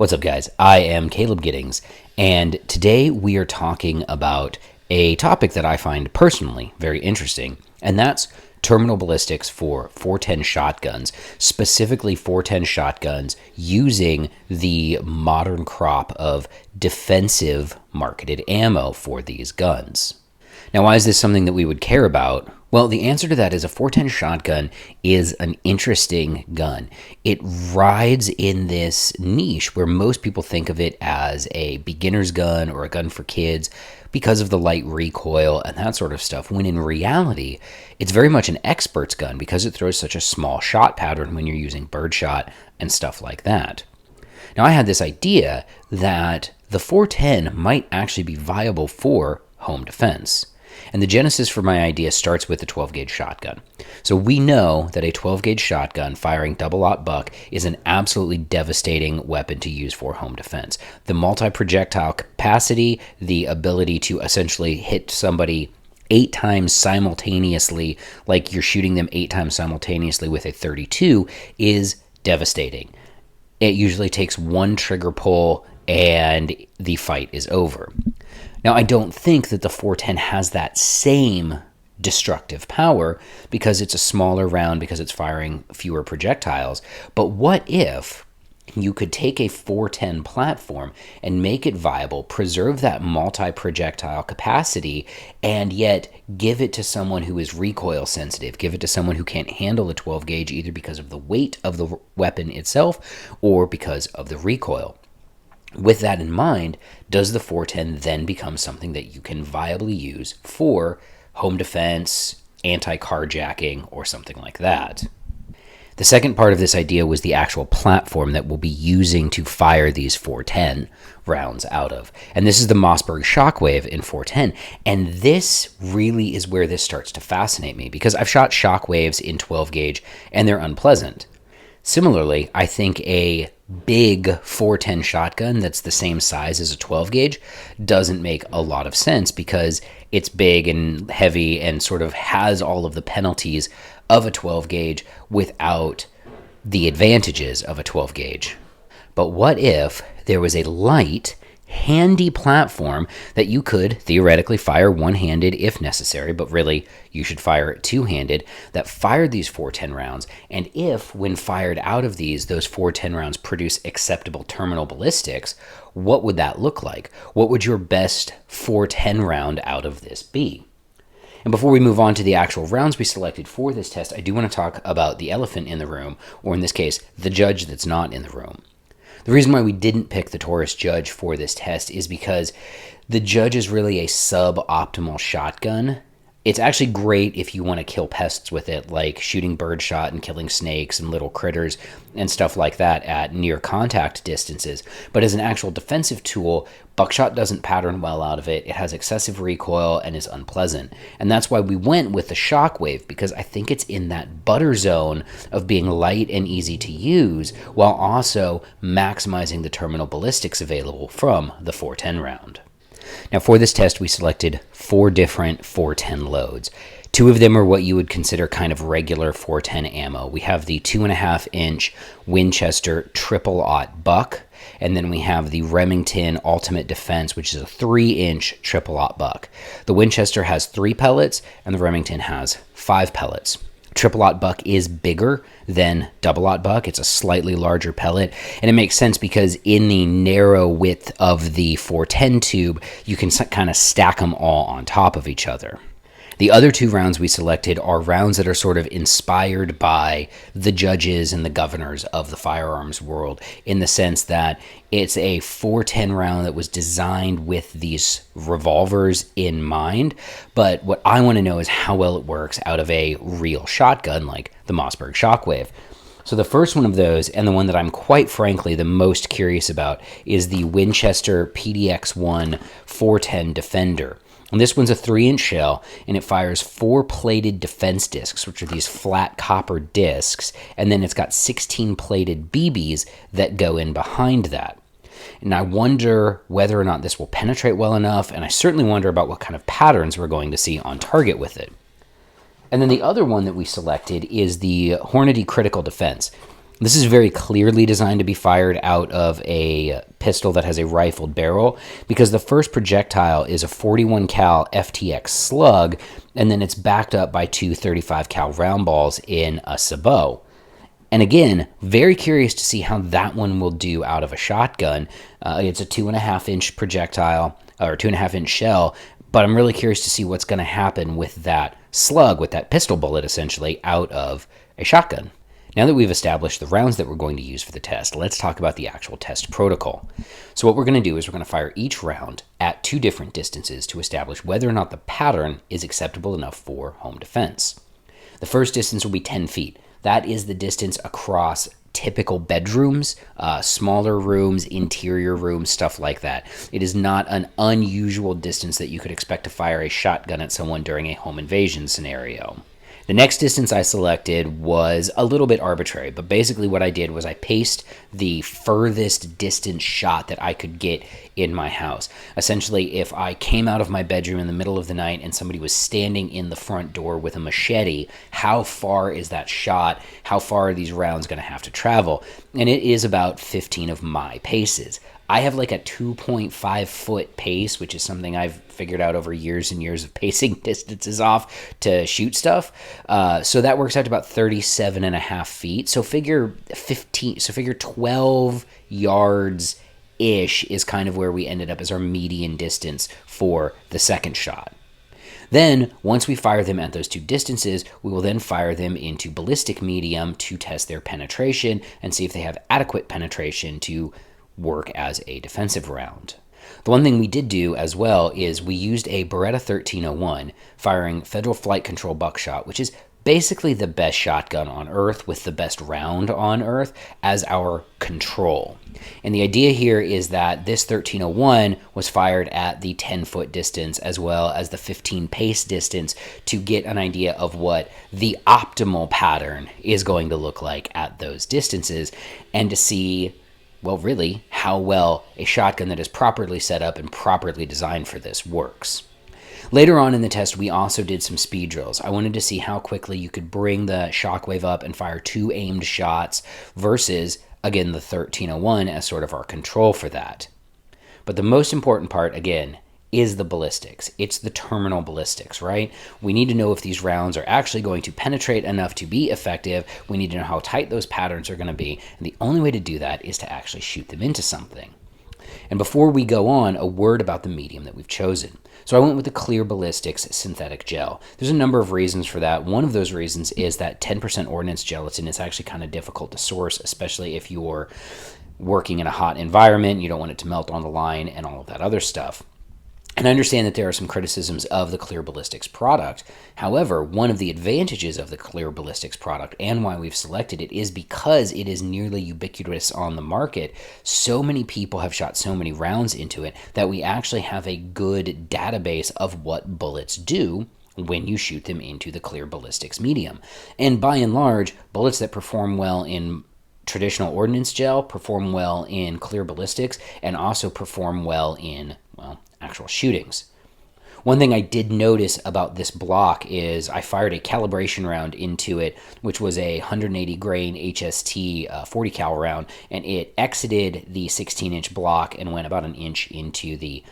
What's up, guys? I am Caleb Giddings, and today we are talking about a topic that I find personally very interesting, and that's terminal ballistics for 410 shotguns, specifically 410 shotguns using the modern crop of defensive marketed ammo for these guns. Now, why is this something that we would care about? Well, the answer to that is a 410 shotgun is an interesting gun. It rides in this niche where most people think of it as a beginner's gun or a gun for kids because of the light recoil and that sort of stuff, when in reality, it's very much an expert's gun because it throws such a small shot pattern when you're using birdshot and stuff like that. Now, I had this idea that the 410 might actually be viable for home defense. And the genesis for my idea starts with the 12-gauge shotgun. So we know that a 12-gauge shotgun firing double-aught buck is an absolutely devastating weapon to use for home defense. The multi-projectile capacity, the ability to essentially hit somebody 8 times simultaneously, like you're shooting them 8 times simultaneously with a 32, is devastating. It usually takes one trigger pull and the fight is over. Now, I don't think that the 410 has that same destructive power because it's a smaller round, because it's firing fewer projectiles. But what if you could take a 410 platform and make it viable, preserve that multi-projectile capacity, and yet give it to someone who is recoil sensitive, give it to someone who can't handle a 12 gauge either because of the weight of the weapon itself or because of the recoil? With that in mind, does the 410 then become something that you can viably use for home defense, anti-carjacking, or something like that? The second part of this idea was the actual platform that we'll be using to fire these 410 rounds out of. And this is the Mossberg Shockwave in 410. And this really is where this starts to fascinate me because I've shot Shockwaves in 12 gauge and they're unpleasant. Similarly, I think a big 410 shotgun that's the same size as a 12 gauge doesn't make a lot of sense because it's big and heavy and sort of has all of the penalties of a 12 gauge without the advantages of a 12 gauge. But what if there was a light, handy platform that you could theoretically fire one-handed if necessary, but really you should fire it two-handed, that fired these 410 rounds, and if when fired out of those 410 rounds produce acceptable terminal ballistics, what would that look like? What would your best 410 round out of this be? And before we move on to the actual rounds we selected for this test, I do want to talk about the elephant in the room, or in this case, the judge that's not in the room. The reason why we didn't pick the Taurus Judge for this test is because the Judge is really a suboptimal shotgun. It's actually great if you want to kill pests with it, like shooting birdshot and killing snakes and little critters and stuff like that at near contact distances. But as an actual defensive tool, Buckshot doesn't pattern well out of it. It has excessive recoil and is unpleasant. And that's why we went with the Shockwave, because I think it's in that butter zone of being light and easy to use while also maximizing the terminal ballistics available from the 410 round. Now, for this test, we selected 4 different 410 loads. 2 of them are what you would consider kind of regular 410 ammo. We have the 2.5-inch Winchester triple-aught buck, and then we have the Remington Ultimate Defense, which is a 3-inch triple-aught buck. The Winchester has 3 pellets, and the Remington has 5 pellets. Triple-aught buck is bigger than double-aught buck. It's a slightly larger pellet, and it makes sense because in the narrow width of the 410 tube, you can kind of stack them all on top of each other. The other 2 rounds we selected are rounds that are sort of inspired by the judges and the governors of the firearms world, in the sense that it's a 410 round that was designed with these revolvers in mind. But what I want to know is how well it works out of a real shotgun like the Mossberg Shockwave. So the first one of those, and the one that I'm quite frankly the most curious about, is the Winchester PDX1 410 Defender. And this one's a 3-inch shell, and it fires 4 plated defense discs, which are these flat copper discs, and then it's got 16 plated BBs that go in behind that. And I wonder whether or not this will penetrate well enough, and I certainly wonder about what kind of patterns we're going to see on target with it. And then the other one that we selected is the Hornady Critical Defense. This is very clearly designed to be fired out of a pistol that has a rifled barrel, because the first projectile is a 41 cal FTX slug, and then it's backed up by two 35 cal round balls in a sabot. And again, very curious to see how that one will do out of a shotgun. It's a 2.5-inch projectile, or 2.5-inch shell, but I'm really curious to see what's going to happen with that slug, with that pistol bullet essentially, out of a shotgun. Now that we've established the rounds that we're going to use for the test, let's talk about the actual test protocol. So what we're going to do is we're going to fire each round at two different distances to establish whether or not the pattern is acceptable enough for home defense. The first distance will be 10 feet. That is the distance across typical bedrooms, smaller rooms, interior rooms, stuff like that. It is not an unusual distance that you could expect to fire a shotgun at someone during a home invasion scenario. The next distance I selected was a little bit arbitrary, but basically what I did was I paced the furthest distance shot that I could get in my house. Essentially, if I came out of my bedroom in the middle of the night and somebody was standing in the front door with a machete, how far is that shot? How far are these rounds going to have to travel? And it is about 15 of my paces. I have like a 2.5 foot pace, which is something I've figured out over years and years of pacing distances off to shoot stuff. So that works out to about 37 and a half feet. So figure 12 yards ish is kind of where we ended up as our median distance for the second shot. Then, once we fire them at those two distances, we will then fire them into ballistic medium to test their penetration and see if they have adequate penetration to work as a defensive round. The one thing we did do as well is we used a Beretta 1301 firing Federal Flight Control Buckshot, which is basically the best shotgun on earth with the best round on earth, as our control. And the idea here is that this 1301 was fired at the 10-foot distance as well as the 15 pace distance to get an idea of what the optimal pattern is going to look like at those distances, and to see, well, really, how well a shotgun that is properly set up and properly designed for this works. Later on in the test, we also did some speed drills. I wanted to see how quickly you could bring the Shockwave up and fire two aimed shots versus, again, the 1301 as sort of our control for that. But the most important part, again, is the ballistics. It's the terminal ballistics, right? We need to know if these rounds are actually going to penetrate enough to be effective. We need to know how tight those patterns are going to be. And the only way to do that is to actually shoot them into something. And before we go on, a word about the medium that we've chosen. So I went with the Clear Ballistics synthetic gel. There's a number of reasons for that. One of those reasons is that 10% ordnance gelatin is actually kind of difficult to source, especially if you're working in a hot environment. You don't want it to melt on the line and all of that other stuff. And I understand that there are some criticisms of the Clear Ballistics product. However, one of the advantages of the Clear Ballistics product and why we've selected it is because it is nearly ubiquitous on the market. So many people have shot so many rounds into it that we actually have a good database of what bullets do when you shoot them into the Clear Ballistics medium. And by and large, bullets that perform well in traditional ordnance gel perform well in Clear Ballistics and also perform well in, well, actual shootings. One thing I did notice about this block is I fired a calibration round into it, which was a 180 grain HST 40 cal round, and it exited the 16-inch block and went about an inch into the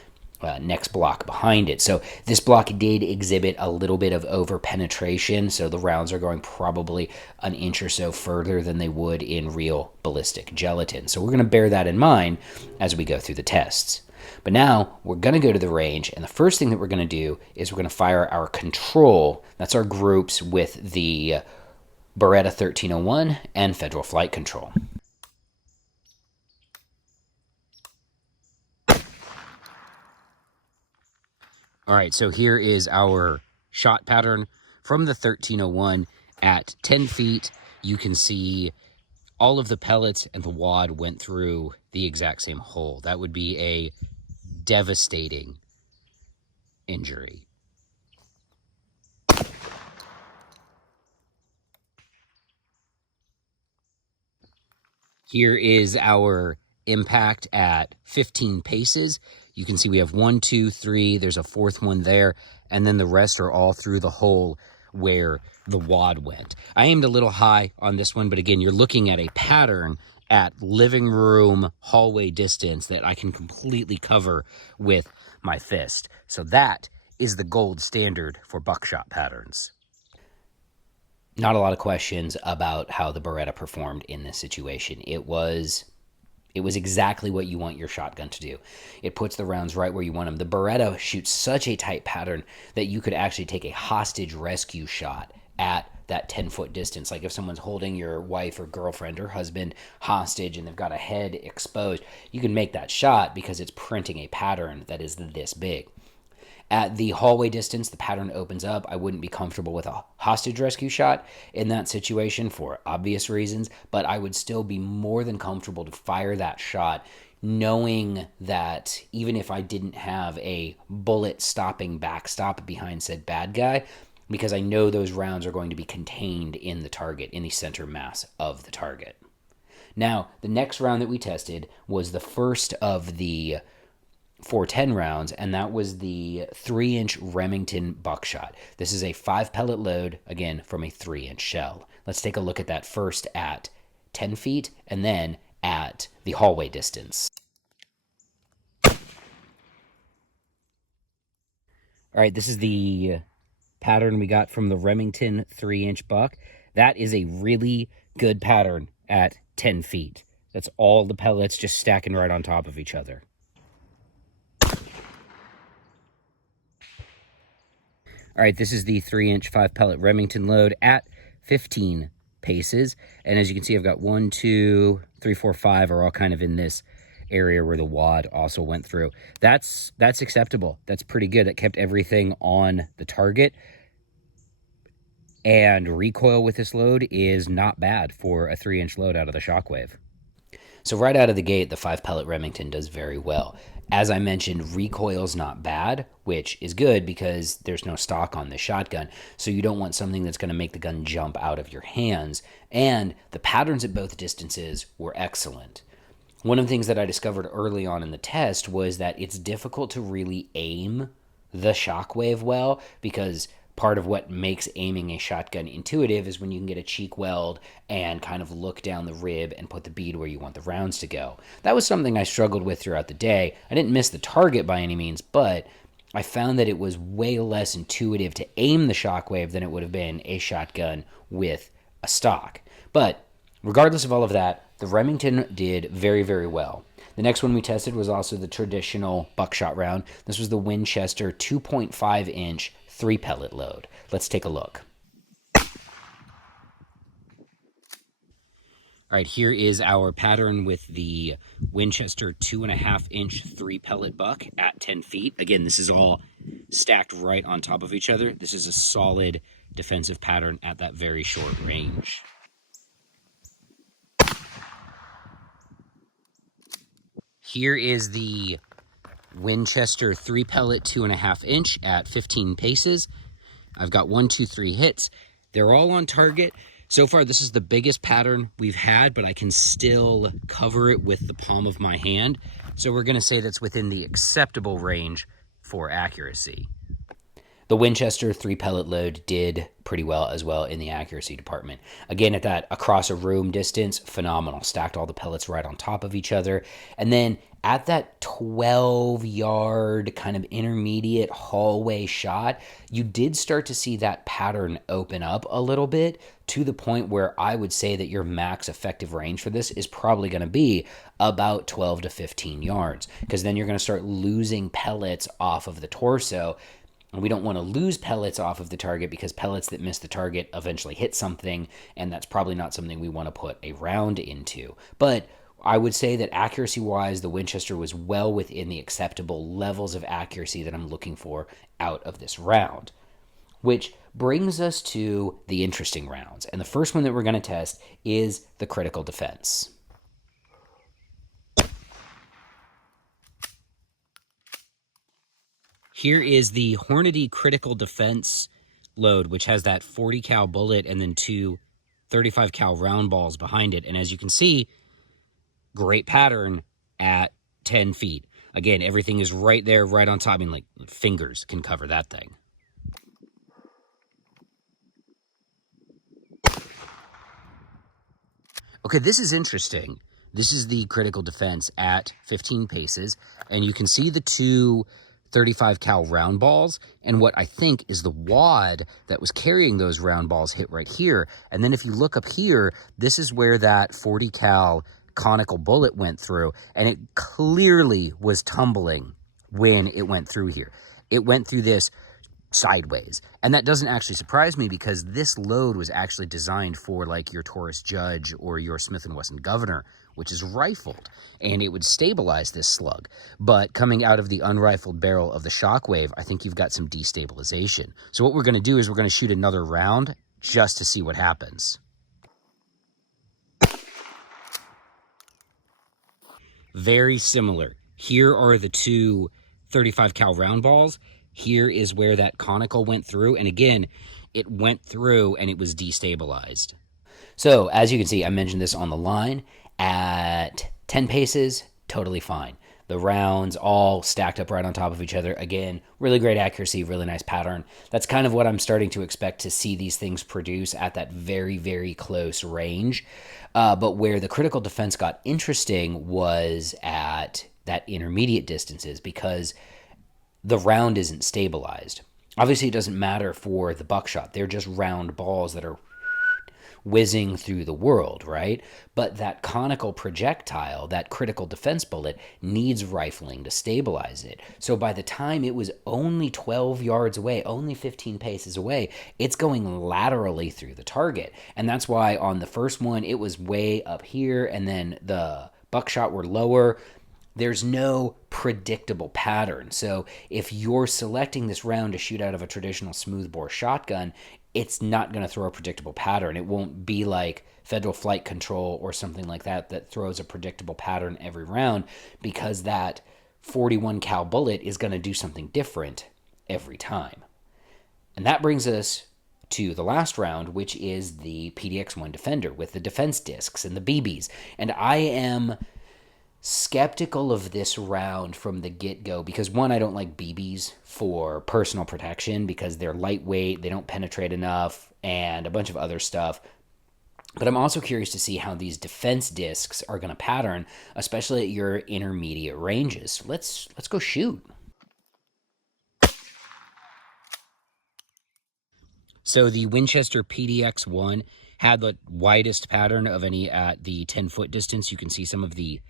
next block behind it. So this block did exhibit a little bit of over penetration, so the rounds are going probably an inch or so further than they would in real ballistic gelatin. So we're going to bear that in mind as we go through the tests. But now we're going to go to the range, and the first thing that we're going to do is we're going to fire our control. That's our groups with the Beretta 1301 and Federal Flight Control. All right, so here is our shot pattern from the 1301 at 10 feet. You can see all of the pellets and the wad went through the exact same hole. That would be a devastating injury. Here is our impact at 15 paces. You can see we have 1, 2, 3, there's a fourth one there, and then the rest are all through the hole where the wad went. I aimed a little high on this one, but again, you're looking at a pattern at living room hallway distance that I can completely cover with my fist. So that is the gold standard for buckshot patterns. Not a lot of questions about how the Beretta performed in this situation. It was exactly what you want your shotgun to do. It puts the rounds right where you want them. The Beretta shoots such a tight pattern that you could actually take a hostage rescue shot at that 10-foot distance. Like if someone's holding your wife or girlfriend or husband hostage and they've got a head exposed, you can make that shot because it's printing a pattern that is this big. At the hallway distance, the pattern opens up. I wouldn't be comfortable with a hostage rescue shot in that situation for obvious reasons, but I would still be more than comfortable to fire that shot knowing that even if I didn't have a bullet stopping backstop behind said bad guy, because I know those rounds are going to be contained in the target, in the center mass of the target. Now, the next round that we tested was the first of the 410 rounds, and that was the 3-inch Remington Buckshot. This is a 5-pellet load, again, from a 3-inch shell. Let's take a look at that first at 10 feet and then at the hallway distance. All right, this is the pattern we got from the Remington 3-inch buck. That is a really good pattern at 10 feet. That's all the pellets just stacking right on top of each other. All right, this is the 3-inch 5-pellet Remington load at 15 paces. And as you can see, I've got 1, 2, 3, 4, 5 are all kind of in this area where the wad also went through. That's acceptable. That's pretty good. That kept everything on the target. And recoil with this load is not bad for a 3-inch load out of the Shockwave. So right out of the gate, the 5-pellet Remington does very well. As I mentioned, recoil's not bad, which is good because there's no stock on the shotgun, so you don't want something that's going to make the gun jump out of your hands. And the patterns at both distances were excellent. One of the things that I discovered early on in the test was that it's difficult to really aim the Shockwave well because part of what makes aiming a shotgun intuitive is when you can get a cheek weld and kind of look down the rib and put the bead where you want the rounds to go. That was something I struggled with throughout the day. I didn't miss the target by any means, but I found that it was way less intuitive to aim the Shockwave than it would have been a shotgun with a stock. But regardless of all of that, the Remington did very, very well. The next one we tested was also the traditional buckshot round. This was the Winchester 2.5-inch 3-pellet load. Let's take a look. All right, here is our pattern with the Winchester 2.5-inch 3-pellet buck at 10 feet. Again, this is all stacked right on top of each other. This is a solid defensive pattern at that very short range. Here is the Winchester 3-pellet 2.5-inch at 15 paces. I've got 1, 2, 3 hits. They're all on target. So far, this is the biggest pattern we've had, but I can still cover it with the palm of my hand. So we're going to say that's within the acceptable range for accuracy. The Winchester 3-pellet load did pretty well as well in the accuracy department. Again, at that across a room distance, phenomenal. Stacked all the pellets right on top of each other. And then at that 12-yard kind of intermediate hallway shot, you did start to see that pattern open up a little bit to the point where I would say that your max effective range for this is probably going to be about 12 to 15 yards, because then you're going to start losing pellets off of the torso. And we don't want to lose pellets off of the target because pellets that miss the target eventually hit something, and that's probably not something we want to put a round into. But I would say that accuracy-wise, the Winchester was well within the acceptable levels of accuracy that I'm looking for out of this round. Which brings us to the interesting rounds. And the first one that we're going to test is the Critical Defense. Here is the Hornady Critical Defense load, which has that 40 cal bullet and then 2 35 cal round balls behind it. And as you can see, great pattern at 10 feet. Again, everything is right there, right on top. I mean, like fingers can cover that thing. Okay, this is interesting. This is the Critical Defense at 15 paces, and you can see the two 35 cal round balls, and what I think is the wad that was carrying those round balls hit right here. And then if you look up here, this is where that 40 cal conical bullet went through, and it clearly was tumbling when it went through here. It went through this sideways, and that doesn't actually surprise me because this load was actually designed for like your Taurus Judge or your Smith & Wesson Governor, which is rifled, and it would stabilize this slug. But coming out of the unrifled barrel of the Shockwave, I think you've got some destabilization. So what we're going to do is we're going to shoot another round just to see what happens. Very similar. Here are the two 35 cal round balls. Here is where that conical went through, and again, it went through and it was destabilized. So as you can see, I mentioned this on the line, at 10 paces, totally fine. The rounds all stacked up right on top of each other. Again, really great accuracy, really nice pattern. That's kind of what I'm starting to expect to see these things produce at that very, very close range. But where the Critical Defense got interesting was at that intermediate distances, because the round isn't stabilized. Obviously, it doesn't matter for the Buckshot. They're just round balls that are whizzing through the world, right? But that conical projectile, that Critical Defense bullet, needs rifling to stabilize it. So by the time it was only 12 yards away, only 15 paces away, it's going laterally through the target. And that's why on the first one, it was way up here, and then the Buckshot were lower. There's no predictable pattern. So if you're selecting this round to shoot out of a traditional smoothbore shotgun, it's not going to throw a predictable pattern. It won't be like Federal Flight Control or something like that that throws a predictable pattern every round, because that 41 cal bullet is going to do something different every time. And that brings us to the last round, which is the PDX1 Defender with the defense discs and the BBs. And I am skeptical of this round from the get-go because, one, I don't like BBs for personal protection because they're lightweight, they don't penetrate enough, and a bunch of other stuff. But I'm also curious to see how these defense discs are going to pattern, especially at your intermediate ranges. Let's go shoot. So the Winchester PDX1 had the widest pattern of any at the 10-foot distance. You can see some of the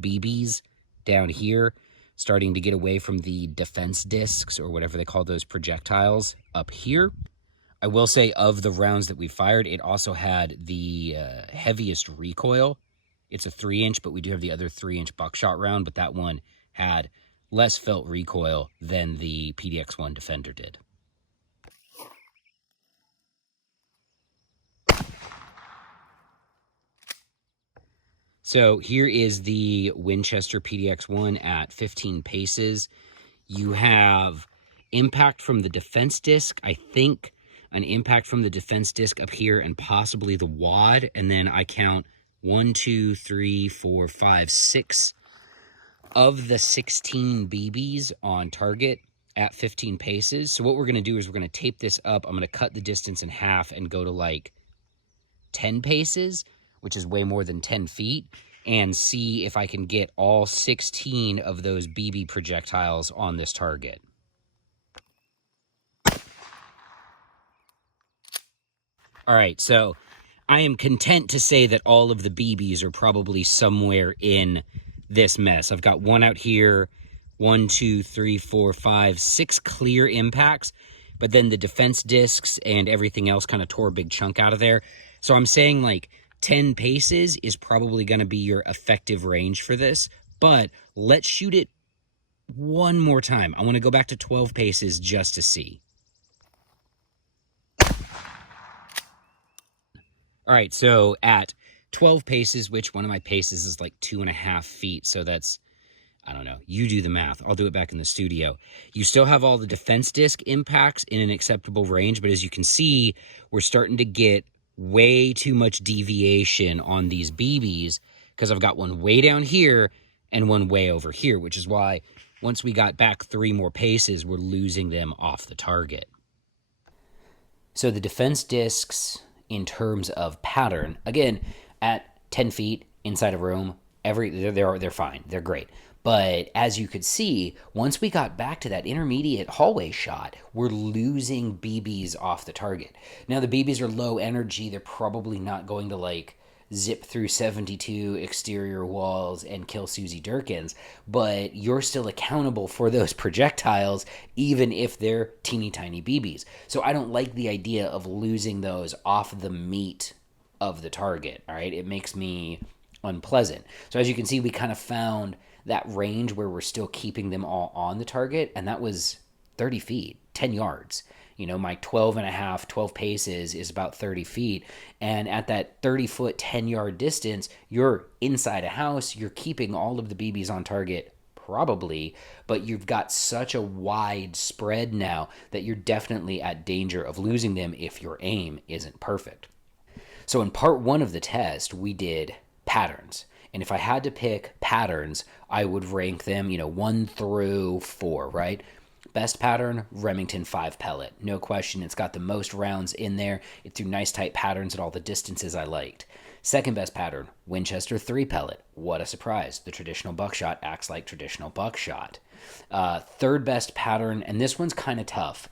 BBs down here starting to get away from the defense discs, or whatever they call those projectiles, up here. I will say, of the rounds that we fired, it also had the heaviest recoil. It's a 3-inch, but we do have the other 3-inch Buckshot round, but that one had less felt recoil than the PDX1 Defender did. So here is the Winchester PDX1 at 15 paces. You have impact from the defense disc, I think an impact from the defense disc up here, and possibly the wad. And then I count 1, 2, 3, 4, 5, 6 of the 16 BBs on target at 15 paces. So what we're going to do is we're going to tape this up. I'm going to cut the distance in half and go to like 10 paces, which is way more than 10 feet, and see if I can get all 16 of those BB projectiles on this target. All right, so I am content to say that all of the BBs are probably somewhere in this mess. I've got one out here, 1, 2, 3, 4, 5, 6 clear impacts, but then the defense discs and everything else kind of tore a big chunk out of there. So I'm saying like 10 paces is probably going to be your effective range for this, but let's shoot it one more time. I want to go back to 12 paces just to see. All right, so at 12 paces, which one of my paces is like 2.5 feet, so that's, I don't know, you do the math. I'll do it back in the studio. You still have all the defense disc impacts in an acceptable range, but as you can see, we're starting to get way too much deviation on these BBs because I've got one way down here and one way over here, which is why once we got back 3 more paces, we're losing them off the target. So the defense discs, in terms of pattern, again, at 10 feet inside a room, they're fine. They're great. But as you could see, once we got back to that intermediate hallway shot, we're losing BBs off the target. Now, the BBs are low energy. They're probably not going to like zip through 72 exterior walls and kill Susie Durkins, but you're still accountable for those projectiles, even if they're teeny tiny BBs. So I don't like the idea of losing those off the meat of the target, all right? It makes me unpleasant. So as you can see, we kind of found that range where we're still keeping them all on the target, and that was 30 feet, 10 yards. You know, my 12 paces is about 30 feet. And at that 30-foot, 10-yard distance, you're inside a house. You're keeping all of the BBs on target, probably, but you've got such a wide spread now that you're definitely at danger of losing them if your aim isn't perfect. So in part one of the test, we did patterns. And if I had to pick patterns, I would rank them, 1 through 4, right? Best pattern, Remington 5 pellet. No question, it's got the most rounds in there. It threw nice tight patterns at all the distances I liked. Second best pattern, Winchester 3 pellet. What a surprise. The traditional buckshot acts like traditional buckshot. Third best pattern, and this one's kind of tough.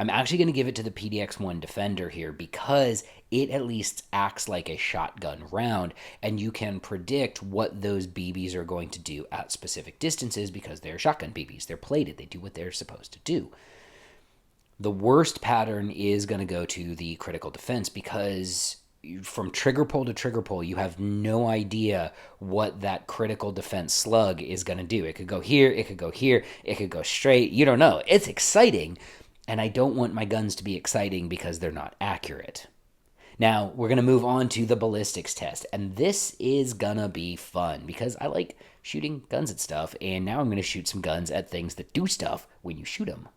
I'm actually going to give it to the PDX1 Defender here because it at least acts like a shotgun round, and you can predict what those BBs are going to do at specific distances because they're shotgun BBs. They're plated. They do what they're supposed to do. The worst pattern is going to go to the Critical Defense because from trigger pull to trigger pull, you have no idea what that Critical Defense slug is going to do. It could go here, it could go here, it could go straight. You don't know. It's exciting. And I don't want my guns to be exciting because they're not accurate. Now, we're going to move on to the ballistics test. And this is going to be fun because I like shooting guns at stuff. And now I'm going to shoot some guns at things that do stuff when you shoot them.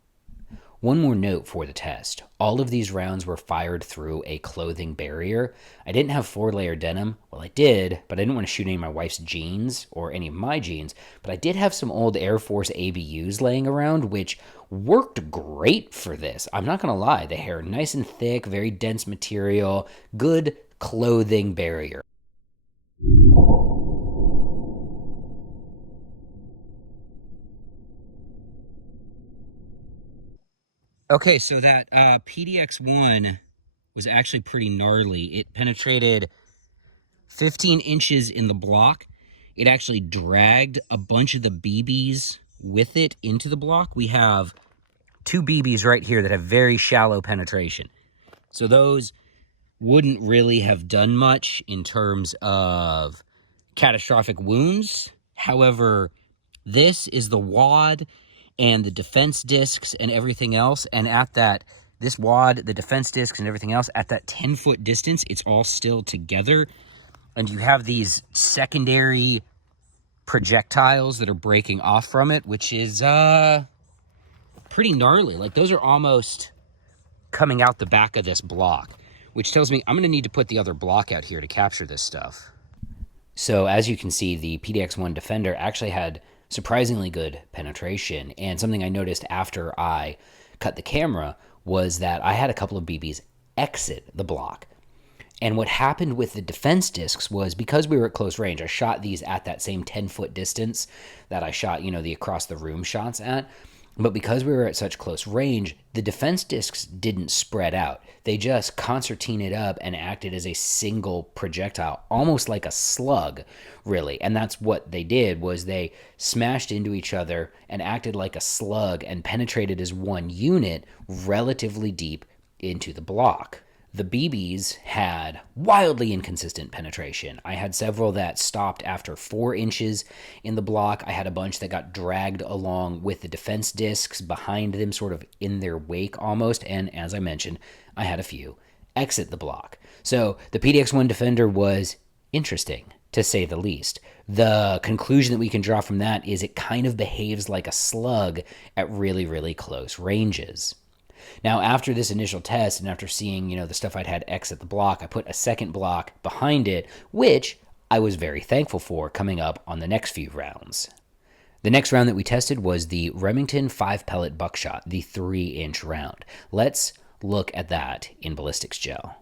One more note for the test. All of these rounds were fired through a clothing barrier. I didn't have 4-layer denim. Well, I did, but I didn't want to shoot any of my wife's jeans or any of my jeans. But I did have some old Air Force ABUs laying around, which worked great for this. I'm not going to lie. The hair nice and thick, very dense material, good clothing barrier. Okay, so that PDX1 was actually pretty gnarly. It penetrated 15 inches in the block. It actually dragged a bunch of the BBs with it into the block. We have 2 BBs right here that have very shallow penetration. So those wouldn't really have done much in terms of catastrophic wounds. However, this is the wad and the defense discs and everything else. And at this wad, the defense discs and everything else, at that 10-foot distance, it's all still together. And you have these secondary projectiles that are breaking off from it, which is pretty gnarly. Like, those are almost coming out the back of this block, which tells me I'm going to need to put the other block out here to capture this stuff. So as you can see, the PDX1 Defender actually had surprisingly good penetration. And something I noticed after I cut the camera was that I had a couple of BBs exit the block. And what happened with the defense discs was because we were at close range, I shot these at that same 10-foot distance that I shot, the across the room shots at. But because we were at such close range, the defense discs didn't spread out. They just concertinaed up and acted as a single projectile, almost like a slug, really. And that's what they did, was they smashed into each other and acted like a slug and penetrated as one unit relatively deep into the block. The BBs had wildly inconsistent penetration. I had several that stopped after 4 inches in the block. I had a bunch that got dragged along with the defense discs behind them, sort of in their wake almost. And as I mentioned, I had a few exit the block. So the PDX1 Defender was interesting, to say the least. The conclusion that we can draw from that is it kind of behaves like a slug at really, really close ranges. Now, after this initial test and after seeing, the stuff I'd had exit the block, I put a second block behind it, which I was very thankful for coming up on the next few rounds. The next round that we tested was the Remington 5 pellet Buckshot, the 3-inch round. Let's look at that in ballistics gel.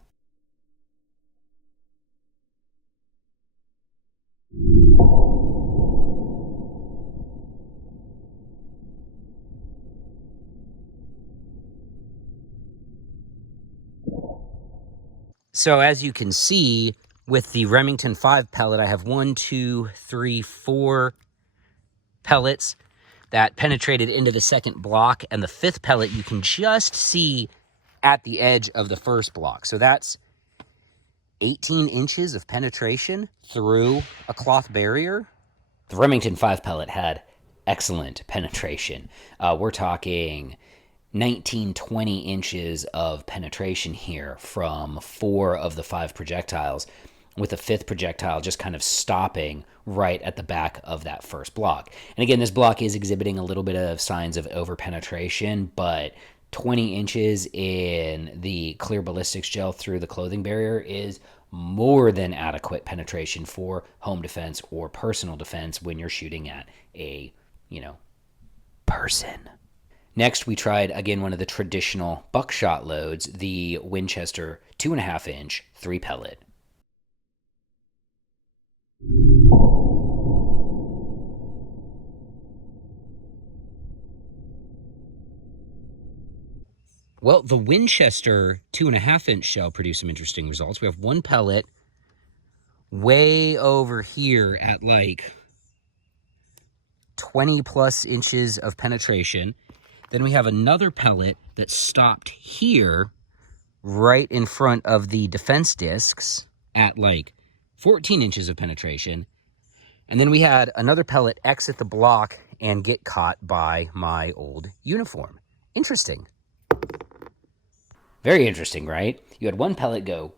So as you can see, with the Remington 5 pellet, I have 1, 2, 3, 4 pellets that penetrated into the second block, and the 5th pellet you can just see at the edge of the first block. So that's 18 inches of penetration through a cloth barrier. The Remington 5 pellet had excellent penetration. We're talking 19, 20 inches of penetration here from 4 of the 5 projectiles, with the 5th projectile just kind of stopping right at the back of that first block. And again, this block is exhibiting a little bit of signs of over-penetration, but 20 inches in the clear ballistics gel through the clothing barrier is more than adequate penetration for home defense or personal defense when you're shooting at a, person. Next, we tried, again, one of the traditional buckshot loads, the Winchester 2.5-inch 3 pellet. Well, the Winchester 2.5-inch shell produced some interesting results. We have one pellet way over here at like 20 plus inches of penetration. Then we have another pellet that stopped here right in front of the defense discs at like 14 inches of penetration. And then we had another pellet exit the block and get caught by my old uniform. Interesting. Very interesting, right? You had one pellet go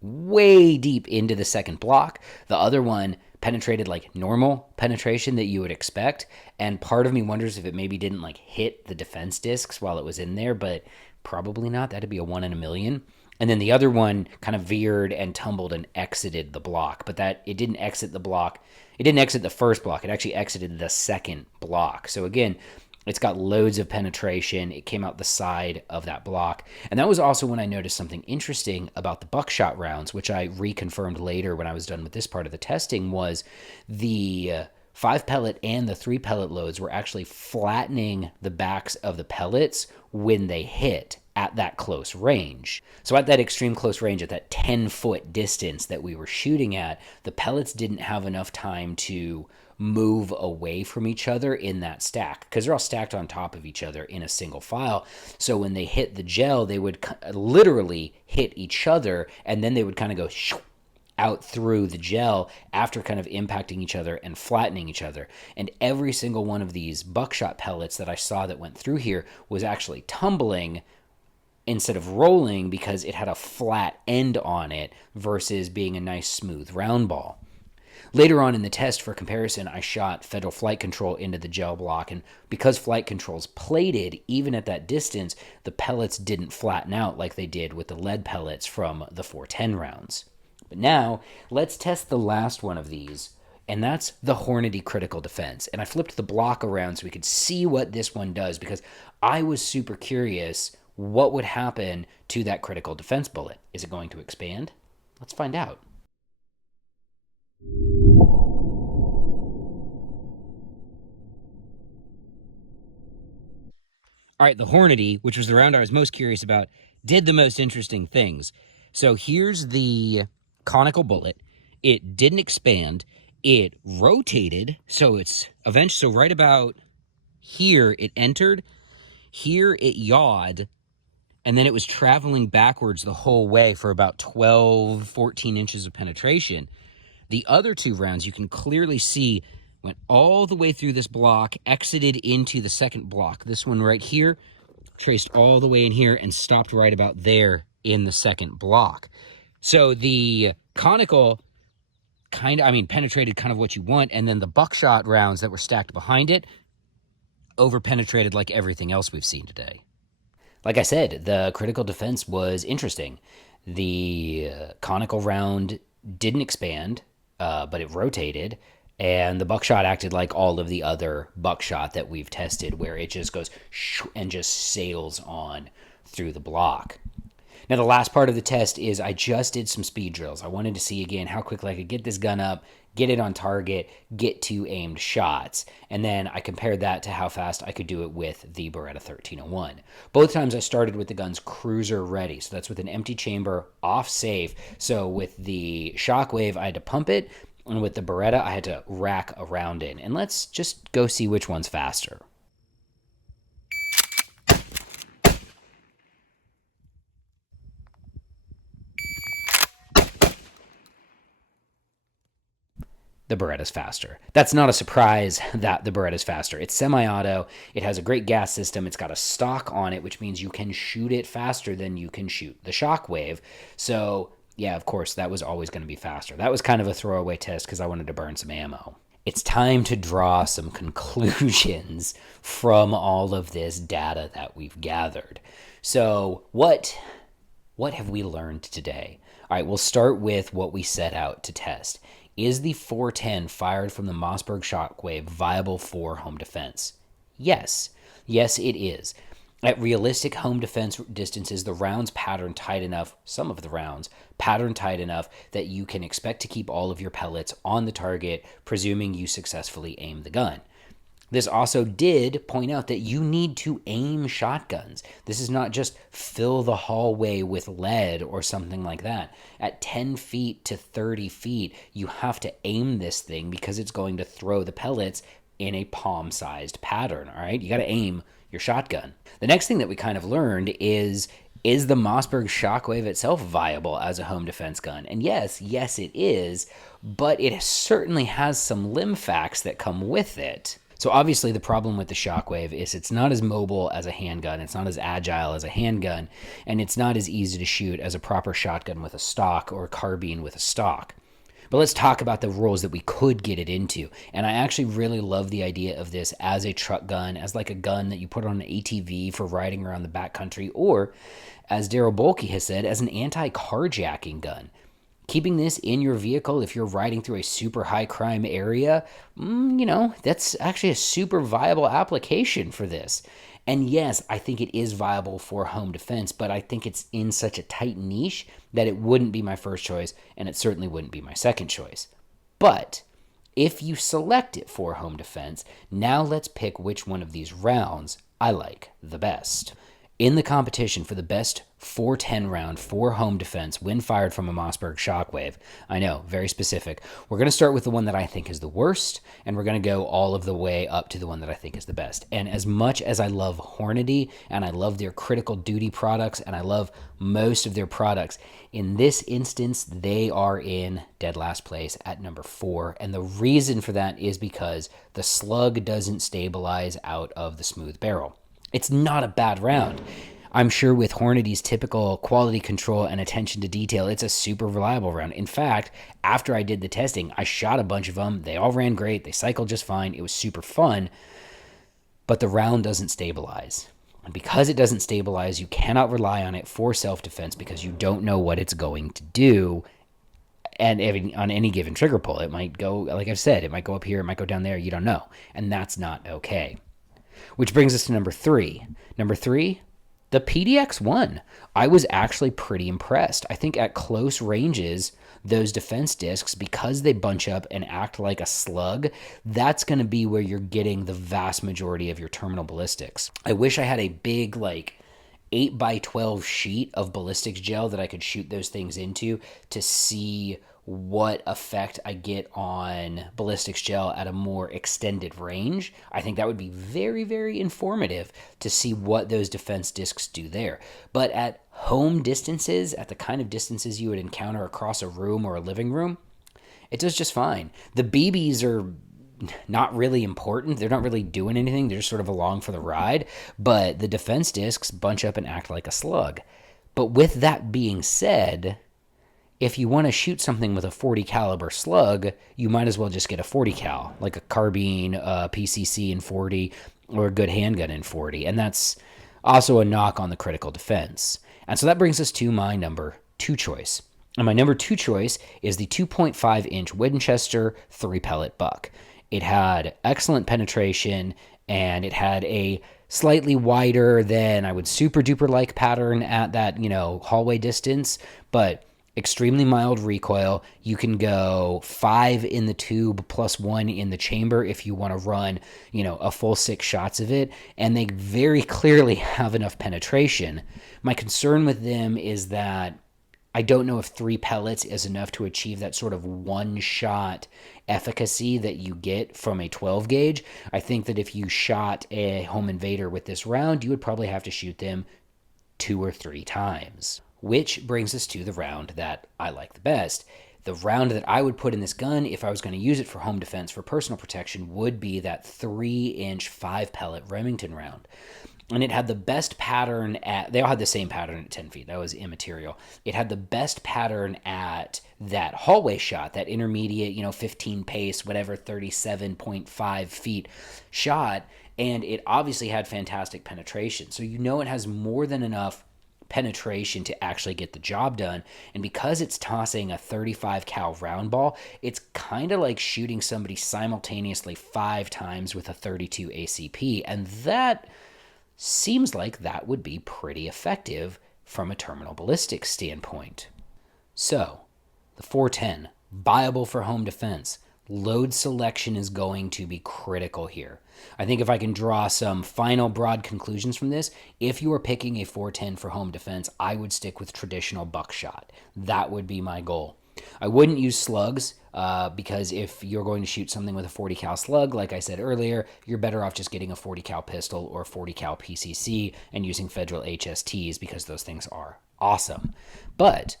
way deep into the second block. The other one penetrated like normal penetration that you would expect. And part of me wonders if it maybe didn't like hit the defense discs while it was in there, but probably not. That'd be a 1 in a million. And then the other one kind of veered and tumbled and exited the block, but it didn't exit the block. It didn't exit the first block. It actually exited the second block. So again, it's got loads of penetration. It came out the side of that block. And that was also when I noticed something interesting about the buckshot rounds, which I reconfirmed later when I was done with this part of the testing, was the 5 pellet and the 3 pellet loads were actually flattening the backs of the pellets when they hit at that close range. So at that extreme close range, at that 10-foot distance that we were shooting at, the pellets didn't have enough time to move away from each other in that stack, because they're all stacked on top of each other in a single file. So when they hit the gel, they would literally hit each other, and then they would kind of go out through the gel after kind of impacting each other and flattening each other. And every single one of these buckshot pellets that I saw that went through here was actually tumbling instead of rolling, because it had a flat end on it versus being a nice smooth round ball. Later on in the test, for comparison, I shot Federal Flight Control into the gel block, and because Flight Control's plated, even at that distance, the pellets didn't flatten out like they did with the lead pellets from the 410 rounds. But now, let's test the last one of these, and that's the Hornady Critical Defense. And I flipped the block around so we could see what this one does, because I was super curious what would happen to that critical defense bullet. Is it going to expand? Let's find out. All right, the Hornady, which was the round I was most curious about, did the most interesting things. So here's the conical bullet. It didn't expand. It rotated, so right about here it entered. Here it yawed, and then it was traveling backwards the whole way for about 12, 14 inches of penetration. The other 2 rounds, you can clearly see, went all the way through this block, exited into the second block. This one right here traced all the way in here and stopped right about there in the second block. So the conical penetrated kind of what you want, and then the buckshot rounds that were stacked behind it over-penetrated like everything else we've seen today. Like I said, the critical defense was interesting. The conical round didn't expand, but it rotated, and the buckshot acted like all of the other buckshot that we've tested, where it just goes and just sails on through the block. Now, the last part of the test is I just did some speed drills. I wanted to see again how quickly I could get this gun up, get it on target, get 2 aimed shots. And then I compared that to how fast I could do it with the Beretta 1301. Both times I started with the guns cruiser ready. So that's with an empty chamber, off safe. So with the Shockwave, I had to pump it. And with the Beretta, I had to rack around it. And let's just go see which one's faster. The Beretta's faster. That's not a surprise that the Beretta's faster. It's semi-auto. It has a great gas system. It's got a stock on it, which means you can shoot it faster than you can shoot the Shockwave. So, yeah, of course, that was always going to be faster. That was kind of a throwaway test because I wanted to burn some ammo. It's time to draw some conclusions from all of this data that we've gathered. So, what have we learned today? All right, we'll start with what we set out to test. Is the 410 fired from the Mossberg Shockwave viable for home defense? Yes. Yes, it is. At realistic home defense distances, the rounds pattern tight enough, some of the rounds pattern tight enough that you can expect to keep all of your pellets on the target, presuming you successfully aim the gun. This also did point out that you need to aim shotguns. This is not just fill the hallway with lead or something like that. At 10 feet to 30 feet, you have to aim this thing because it's going to throw the pellets in a palm-sized pattern, all right? You got to aim your shotgun. The next thing that we kind of learned is the Mossberg Shockwave itself viable as a home defense gun? And yes, it is, but it certainly has some limb facts that come with it. So obviously the problem with the Shockwave is it's not as mobile as a handgun, it's not as agile as a handgun, and it's not as easy to shoot as a proper shotgun with a stock or a carbine with a stock. But let's talk about the roles that we could get it into. And I actually really love the idea of this as a truck gun, as like a gun that you put on an ATV for riding around the backcountry, or, as Daryl Bolke has said, as an anti-carjacking gun. Keeping this in your vehicle if you're riding through a super high crime area, that's actually a super viable application for this. And yes, I think it is viable for home defense, but I think it's in such a tight niche that it wouldn't be my first choice, and it certainly wouldn't be my second choice. But if you select it for home defense, now let's pick which one of these rounds I like the best. In the competition for the best 410 round for home defense when fired from a Mossberg Shockwave, I know, very specific, we're going to start with the one that I think is the worst, and we're going to go all of the way up to the one that I think is the best. And as much as I love Hornady, and I love their critical duty products, and I love most of their products, in this instance, they are in dead last place at number 4. And the reason for that is because the slug doesn't stabilize out of the smooth barrel. It's not a bad round. I'm sure with Hornady's typical quality control and attention to detail, it's a super reliable round. In fact, after I did the testing, I shot a bunch of them. They all ran great. They cycled just fine. It was super fun. But the round doesn't stabilize. And because it doesn't stabilize, you cannot rely on it for self-defense because you don't know what it's going to do. And on any given trigger pull, it might go, like I've said, it might go up here, it might go down there. You don't know. And that's not okay. Which brings us to number 3. Number 3, the PDX1. I was actually pretty impressed. I think at close ranges, those defense discs, because they bunch up and act like a slug, that's going to be where you're getting the vast majority of your terminal ballistics. I wish I had a big, 8x12 sheet of ballistics gel that I could shoot those things into to see what effect I get on ballistics gel at a more extended range. I think that would be very, very informative to see what those defense discs do there. But at home distances, at the kind of distances you would encounter across a room or a living room, it does just fine. The BBs are not really important. They're not really doing anything. They're just sort of along for the ride. But the defense discs bunch up and act like a slug. But with that being said, if you want to shoot something with a 40 caliber slug, you might as well just get a 40 cal, like a carbine, PCC in 40, or a good handgun in 40. And that's also a knock on the critical defense. And so that brings us to my number 2 choice. And my number 2 choice is the 2.5 inch Winchester 3-pellet buck. It had excellent penetration, and it had a slightly wider than I would super duper like pattern at that, hallway distance, but extremely mild recoil. You can go 5 in the tube plus 1 in the chamber if you want to run, a full 6 shots of it, and they very clearly have enough penetration. My concern with them is that I don't know if 3 pellets is enough to achieve that sort of one-shot efficacy that you get from a 12 gauge. I think that if you shot a home invader with this round, you would probably have to shoot them 2 or 3 times. Which brings us to the round that I like the best. The round that I would put in this gun, if I was going to use it for home defense, for personal protection, would be that 3-inch 5-pellet Remington round. And it had the best pattern they all had the same pattern at 10 feet. That was immaterial. It had the best pattern at that hallway shot, that intermediate, 15 pace, whatever, 37.5 feet shot. And it obviously had fantastic penetration. So it has more than enough penetration to actually get the job done. And because it's tossing a 35 cal round ball, it's kind of like shooting somebody simultaneously 5 times with a 32 ACP. And that seems like that would be pretty effective from a terminal ballistics standpoint. So, the 410, viable for home defense. Load selection is going to be critical here. I think if I can draw some final broad conclusions from this, if you are picking a 410 for home defense, I would stick with traditional buckshot. That would be my goal. I wouldn't use slugs because if you're going to shoot something with a 40 cal slug, like I said earlier, you're better off just getting a 40 cal pistol or 40 cal PCC and using federal HSTs because those things are awesome. But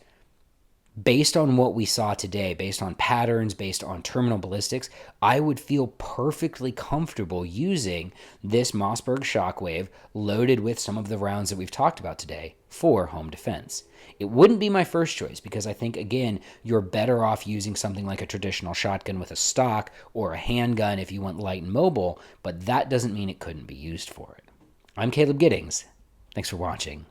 based on what we saw today, based on patterns, based on terminal ballistics, I would feel perfectly comfortable using this Mossberg Shockwave loaded with some of the rounds that we've talked about today for home defense. It wouldn't be my first choice because I think, again, you're better off using something like a traditional shotgun with a stock or a handgun if you want light and mobile, but that doesn't mean it couldn't be used for it. I'm Caleb Giddings. Thanks for watching.